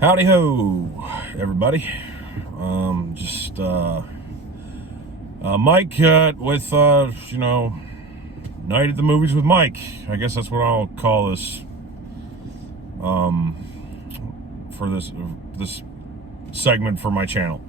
Howdy ho, everybody. Just Mike with Night at the Movies with Mike. I guess that's what I'll call this. For this segment for my channel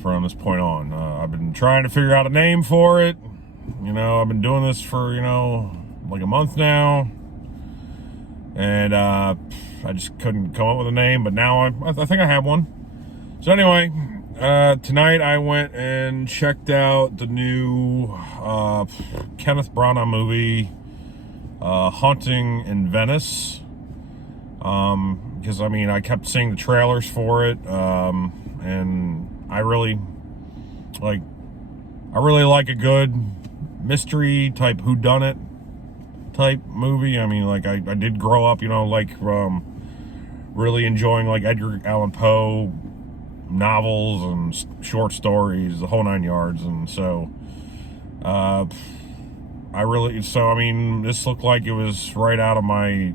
from this point on. I've been trying to figure out a name for it. I've been doing this for like a month now, and I just couldn't come up with a name, but now I think I have one. So anyway, tonight I went and checked out the new Kenneth Branagh movie, Haunting in Venice. Because I kept seeing the trailers for it, and I really like a good mystery type whodunit type movie. I did grow up, really enjoying Edgar Allan Poe novels and short stories, the whole nine yards. And so, this looked like it was right out of my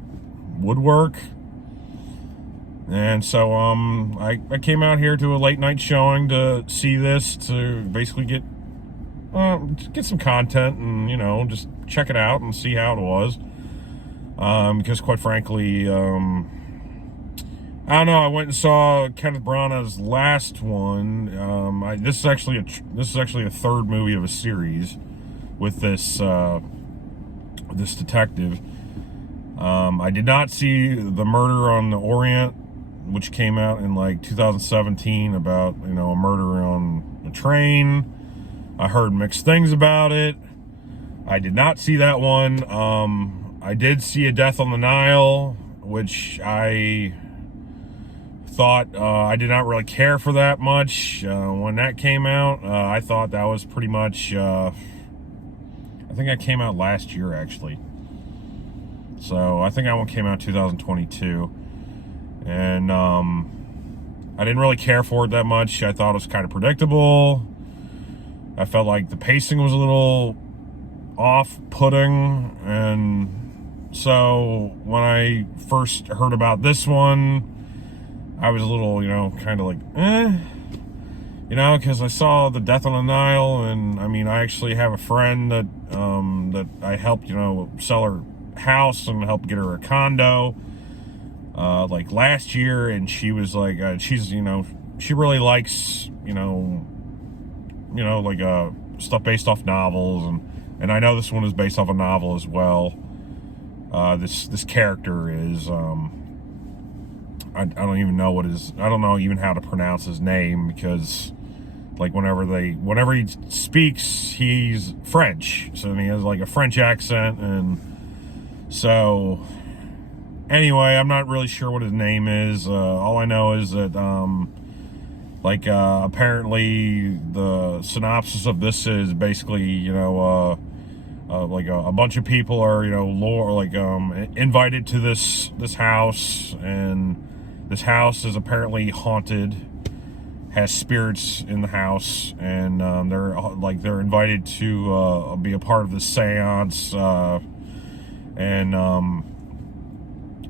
woodwork. And so, I came out here to a late night showing to see this, to basically get some content and, just check it out and see how it was. Because quite frankly, I don't know. I went and saw Kenneth Branagh's last one. This is actually a third movie of a series with this detective. I did not see The Murder on the Orient, which came out in 2017 about a murder on a train. I heard mixed things about it. I did not see that one. I did see A Death on the Nile, which I thought I did not really care for that much when that came out. I thought that was pretty much, I think that came out last year actually. So I think that one came out 2022. And I didn't really care for it that much. I thought it was kind of predictable. I felt like the pacing was a little off-putting. And so when I first heard about this one, I was a little, kind of like, because I saw The Death on the Nile, and I actually have a friend that I helped, sell her house and helped get her a condo, last year, and she was like, she's, she really likes, stuff based off novels, and I know this one is based off a novel as well. This character is, I don't even know I don't know even how to pronounce his name, because whenever he speaks, he's French, so he has a French accent. And so anyway, I'm not really sure what his name is. All I know is that apparently the synopsis of this is basically a bunch of people are invited to this house, and this house is apparently haunted, has spirits in the house, and they're invited to be a part of the seance, and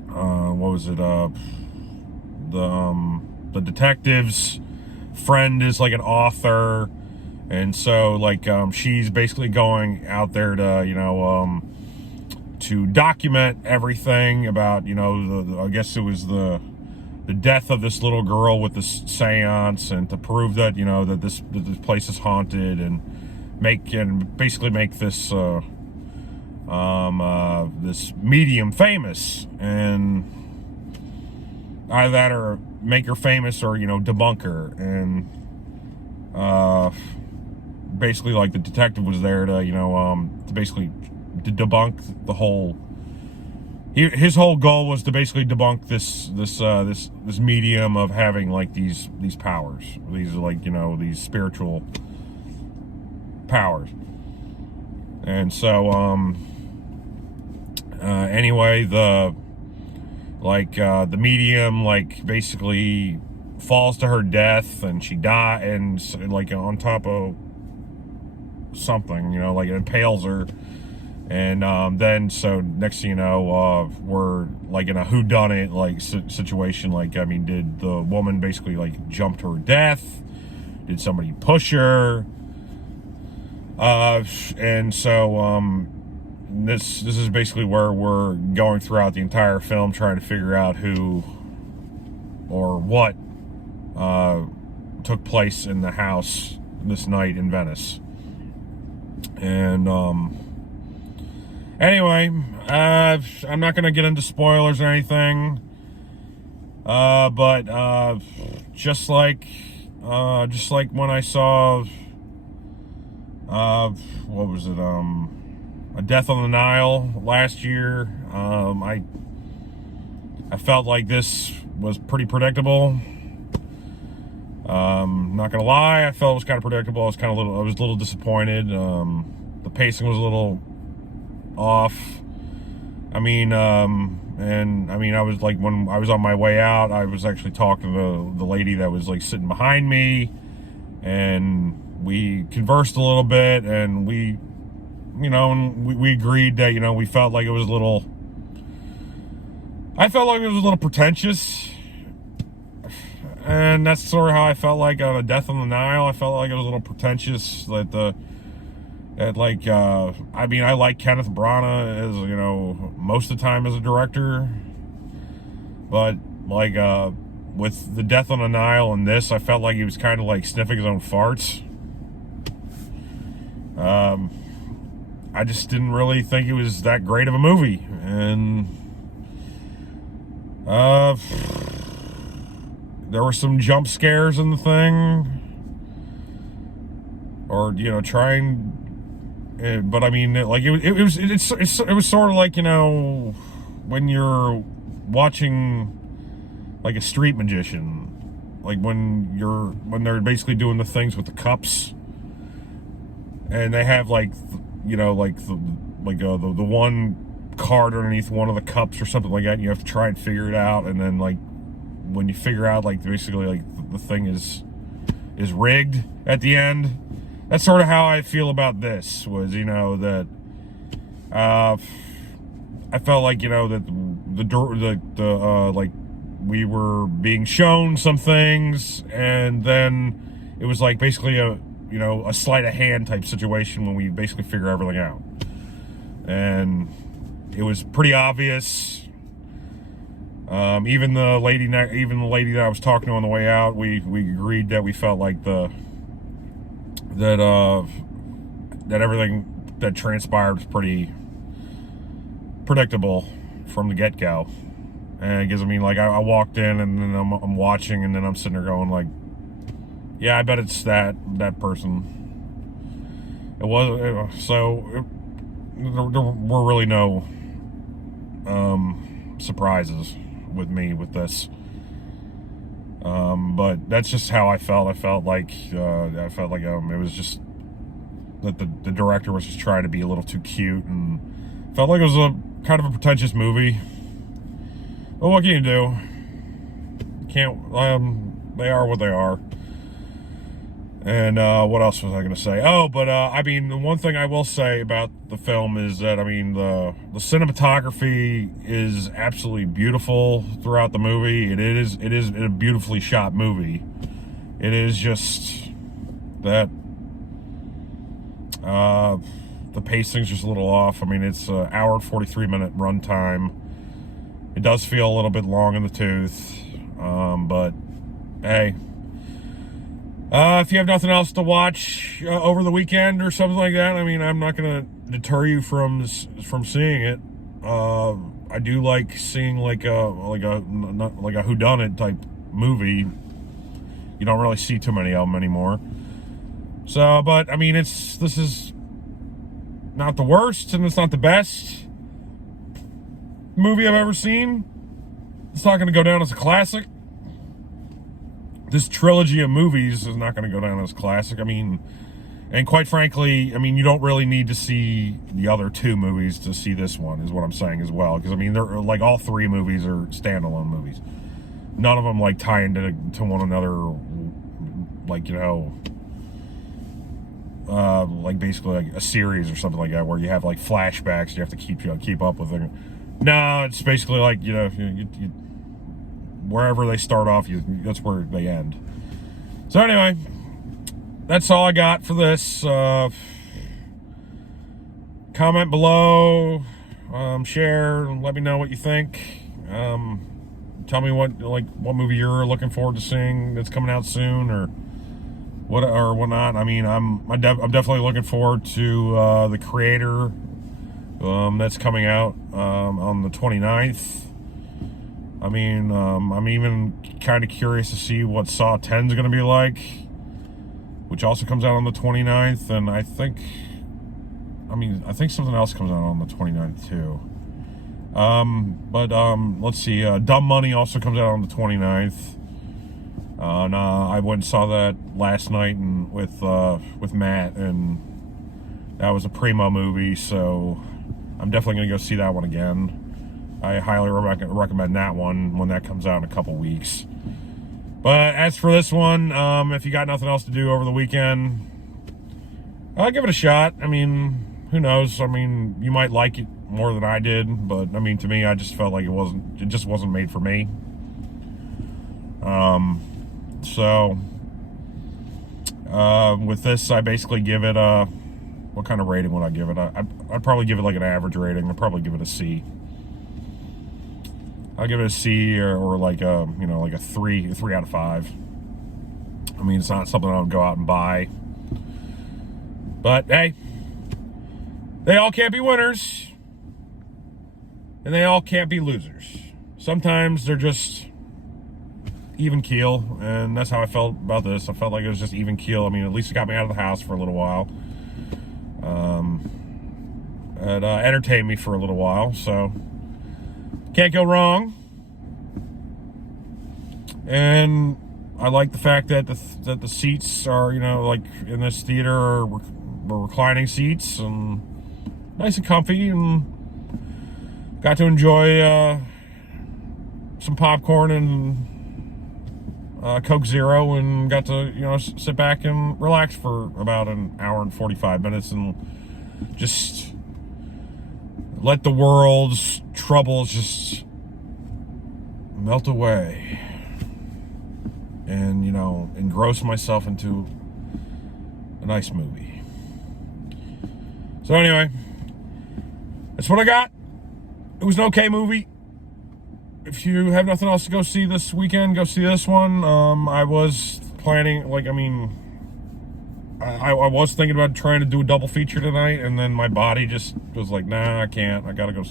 what was it? The detective's friend is an author, and so she's basically going out there to document everything about I guess it was the death of this little girl with this seance, and to prove that that this place is haunted, and basically make this this medium famous, and either that or make her famous, or debunk her. And basically the detective was there to basically to debunk the whole. His whole goal was to basically debunk this medium of having these powers, these these spiritual powers. And so anyway, the medium basically falls to her death, and she dies, and on top of something, it impales her, And then, so next thing you know, we're like in a whodunit like situation. Like, I mean, did the woman basically like jump to her death? Did somebody push her? And so this is basically where we're going throughout the entire film, trying to figure out who or what took place in the house this night in Venice. And anyway, I'm not going to get into spoilers or anything, but just like when I saw what was it, A Death on the Nile last year, I felt like this was pretty predictable. Not gonna lie, I felt it was kind of predictable. I was a little disappointed. The pacing was a little off. I mean, and I mean, I was like, when I was on my way out, I was actually talking to the lady that was like sitting behind me, and we conversed a little bit, and we agreed that, we felt like it was I felt like it was a little pretentious. And that's sort of how I felt like on A Death on the Nile. I felt like it was a little pretentious. I mean, I like Kenneth Branagh as, most of the time as a director. But, like, with The Death on the Nile and this, I felt like he was kind of like sniffing his own farts. I just didn't really think it was that great of a movie. And, there were some jump scares in the thing, or but I mean, like it was sort of like, when you're watching like a street magician, like when they're basically doing the things with the cups, and they have like the one card underneath one of the cups or something like that, and you have to try and figure it out, and then like, when you figure out like basically like the thing is rigged at the end, that's sort of how I feel about this. Was that I felt like that the like we were being shown some things, and then it was like basically a sleight of hand type situation when we basically figure everything out, and it was pretty obvious. Even the lady that I was talking to on the way out, we agreed that we felt like that everything that transpired was pretty predictable from the get-go. And because I walked in, and then I'm watching, and then I'm sitting there going like, yeah, I bet it's that person. It was there were really no surprises with me with this, but that's just how I felt. I felt like it was just that the director was just trying to be a little too cute, and felt like it was a kind of a pretentious movie. But what can you do? Can't. They are what they are. And what else was I going to say? Oh, but I mean, the one thing I will say about the film is that, I mean, the cinematography is absolutely beautiful throughout the movie. It is a beautifully shot movie. It is just that the pacing's just a little off. I mean, it's an hour and 43-minute runtime. It does feel a little bit long in the tooth, but hey. If you have nothing else to watch over the weekend or something like that, I mean, I'm not going to deter you from seeing it. I do like seeing like a whodunit type movie. You don't really see too many of them anymore. So, but I mean, this is not the worst, and it's not the best movie I've ever seen. It's not going to go down as a classic. This trilogy of movies is not going to go down as classic. I mean, and quite frankly, I mean, you don't really need to see the other two movies to see this one, is what I'm saying as well. Because, I mean, they're like, all three movies are standalone movies. None of them, like, tie into one another, like, like basically like a series or something like that, where you have like flashbacks. You have to keep up with it. No, it's basically like wherever they start off, that's where they end. So anyway, that's all I got for this. Comment below, share, let me know what you think. Tell me what movie you're looking forward to seeing that's coming out soon, or whatnot. I mean, I'm definitely looking forward to The Creator, that's coming out on the 29th. I mean, I'm even kind of curious to see what Saw 10 is going to be like, which also comes out on the 29th, and I think something else comes out on the 29th too. Let's see. Dumb Money also comes out on the 29th. I went and saw that last night and with Matt, and that was a primo movie, so I'm definitely going to go see that one again. I highly recommend that one when that comes out in a couple weeks. But as for this one, if you got nothing else to do over the weekend, I'll give it a shot. I mean, who knows? I mean, you might like it more than I did, but I mean, to me, I just felt like it just wasn't made for me. So with this, I basically give it what kind of rating would I give it? I'd probably give it like an average rating. I'd probably give it a C. I'll give it a C or like a like a 3 out of 5. I mean, it's not something I would go out and buy, but hey, they all can't be winners, and they all can't be losers. Sometimes they're just even keel, and that's how I felt about this. I felt like it was just even keel. I mean, at least it got me out of the house for a little while. It entertained me for a little while, so can't go wrong. And I like the fact that the seats are, like in this theater are reclining seats and nice and comfy, and got to enjoy some popcorn and Coke Zero, and got to sit back and relax for about an hour and 45 minutes and just let the world's troubles just melt away, and engross myself into a nice movie. So anyway, that's what I got. It was an okay movie. If you have nothing else to go see this weekend, go see this one. I was planning, I was thinking about trying to do a double feature tonight, and then my body just was like, nah, I can't. I gotta go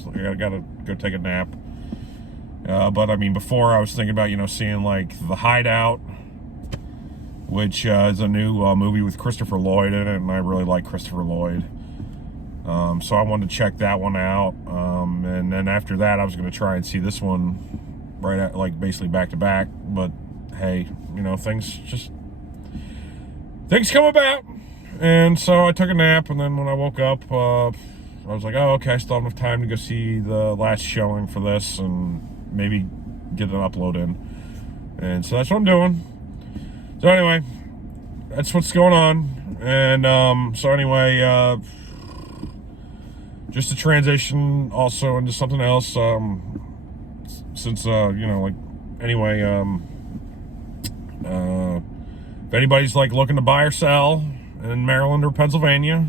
take a nap. But I mean, before I was thinking about, seeing like The Hideout, which is a new movie with Christopher Lloyd in it, and I really like Christopher Lloyd. So I wanted to check that one out. And then after that, I was going to try and see this one right at, basically back to back. But hey, things come about. And so I took a nap, and then when I woke up, I was like, oh, okay, I still have enough time to go see the last showing for this and maybe get an upload in. And so that's what I'm doing. So anyway, that's what's going on. And so anyway, just to transition also into something else, since anyway, if anybody's looking to buy or sell in Maryland or Pennsylvania,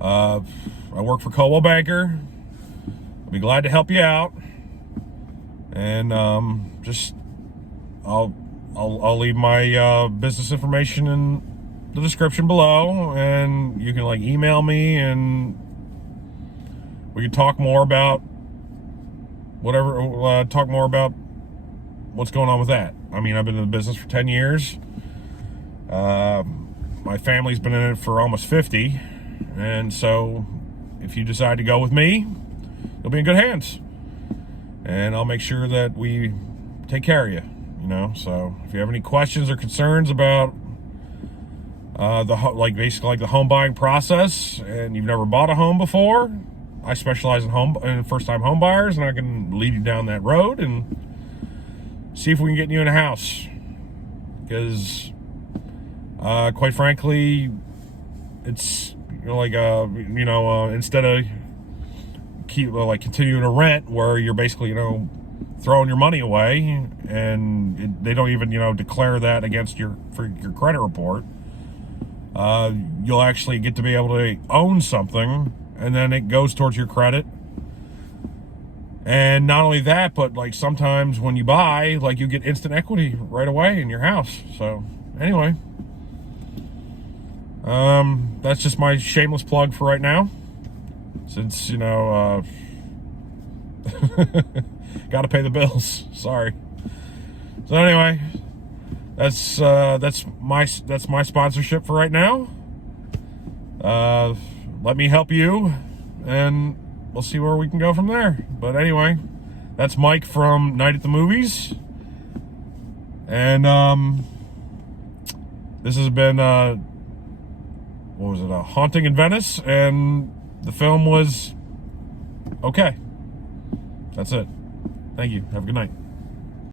I work for Coldwell Banker. I'll be glad to help you out, and I'll leave my business information in the description below, and you can email me, and we can talk more about talk more about what's going on with that. I mean, I've been in the business for 10 years. My family's been in it for almost 50. And so if you decide to go with me, you'll be in good hands. And I'll make sure that we take care of you, So if you have any questions or concerns about basically the home buying process, and you've never bought a home before, I specialize in first-time home buyers, and I can lead you down that road and see if we can get you in a house. Because, quite frankly, it's instead of continuing to rent, where you're basically throwing your money away, and they don't even declare that against your credit report. You'll actually get to be able to own something, and then it goes towards your credit. And not only that, but like sometimes when you buy, like you get instant equity right away in your house. So anyway, that's just my shameless plug for right now, since got to pay the bills. Sorry. So anyway, that's my sponsorship for right now. Let me help you, and we'll see where we can go from there. But anyway, that's Mike from Night at the Movies, and this has been A Haunting in Venice, and the film was okay. That's it. Thank you. Have a good night.